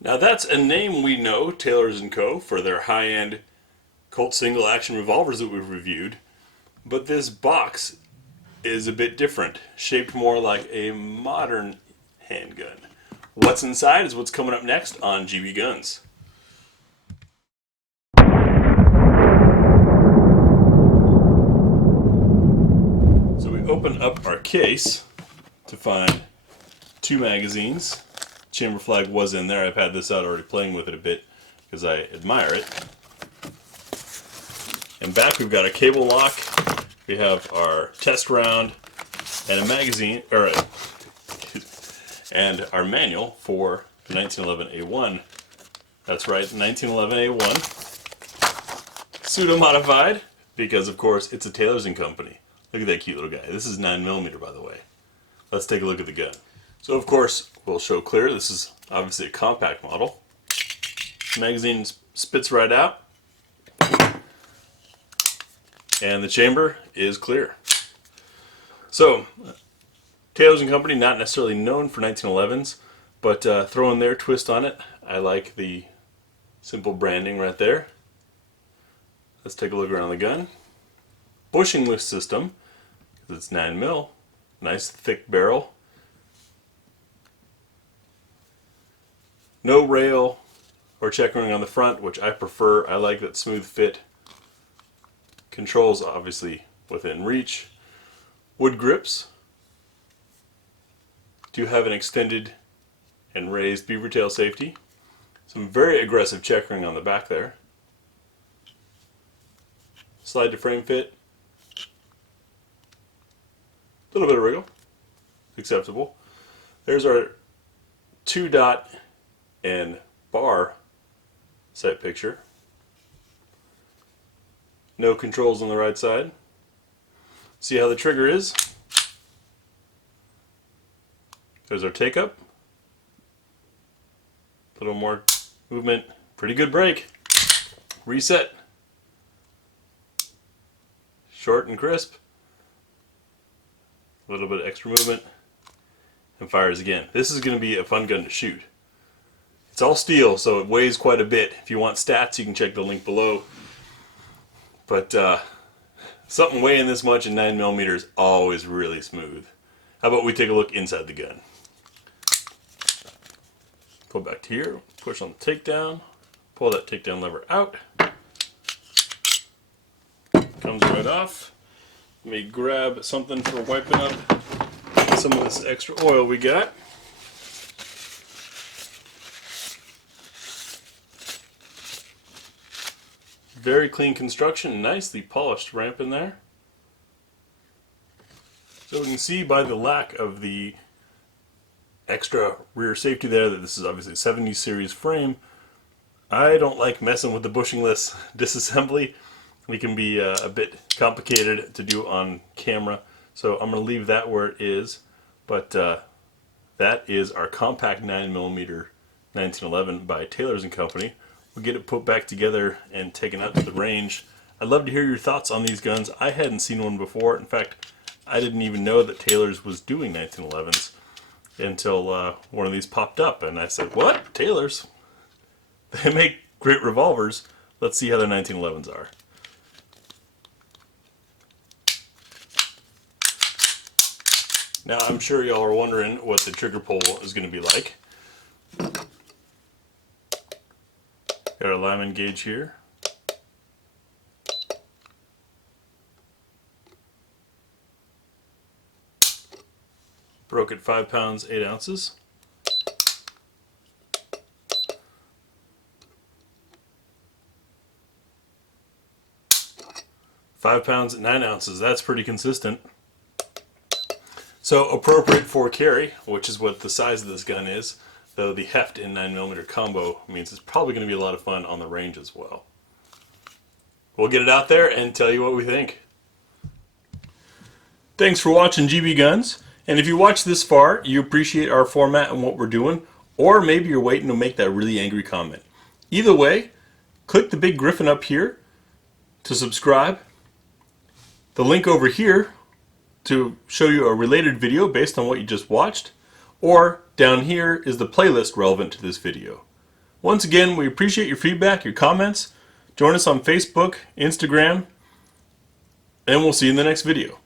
Now that's a name we know, Taylor's & Co., for their high-end Colt single-action revolvers that we've reviewed. But this box is a bit different, shaped more like a modern handgun. What's inside is what's coming up next on GBGuns. So we open up our case to find two magazines. Chamber flag was in there. I've had this out already playing with it a bit because I admire it. And back we've got a cable lock. We have our test round and a magazine, and our manual for 1911A1. That's right, 1911A1. Pseudo-modified because, of course, it's a Taylor's & Company. Look at that cute little guy. This is 9mm, by the way. Let's take a look at the gun. So, of course, we'll show clear. This is obviously a compact model. The magazine spits right out. And the chamber is clear. So, Taylor's & Company, not necessarily known for 1911s, but throwing their twist on it. I like the simple branding right there. Let's take a look around the gun. Bushing list system, because it's 9mm. Nice thick barrel. No rail or checkering on the front, which I prefer. I like that smooth fit. Controls obviously within reach. Wood grips do have an extended and raised beaver tail safety. Some very aggressive checkering on the back there. Slide to frame fit. A little bit of wriggle. Acceptable. There's our 2-dot and bar sight picture. No controls on the right side. See how the trigger is? There's our take-up. A little more movement. Pretty good break. Reset. Short and crisp. A little bit of extra movement. And fires again. This is going to be a fun gun to shoot. It's all steel, so it weighs quite a bit. If you want stats, you can check the link below. But something weighing this much in 9mm is always really smooth. How about we take a look inside the gun? Pull back to here, push on the takedown, pull that takedown lever out. Comes right off. Let me grab something for wiping up some of this extra oil we got. Very clean construction, nicely polished ramp in there. So we can see by the lack of the extra rear safety there that this is obviously a 70 series frame. I don't like messing with the bushingless disassembly. It can be a bit complicated to do on camera, so I'm going to leave that where it is. But that is our compact 9mm 1911 by Taylor's & Company. We'll get it put back together and taken out to the range. I'd love to hear your thoughts on these guns. I hadn't seen one before. In fact, I didn't even know that Taylor's was doing 1911s until one of these popped up, and I said, "What? Taylor's? They make great revolvers. Let's see how their 1911s are." Now, I'm sure y'all are wondering what the trigger pull is going to be like. Got our Lyman gauge here. Broke at 5 pounds, 8 ounces. Five pounds at 9 ounces. That's pretty consistent. So appropriate for carry, which is what the size of this gun is. Though the heft in 9mm combo means it's probably going to be a lot of fun on the range as well. We'll get it out there and tell you what we think. Thanks for watching GBGuns. And if you watch this far, you appreciate our format and what we're doing, or maybe you're waiting to make that really angry comment. Either way, click the big griffin up here to subscribe. The link over here to show you a related video based on what you just watched, or down here is the playlist relevant to this video. Once again, we appreciate your feedback, your comments. Join us on Facebook, Instagram, and we'll see you in the next video.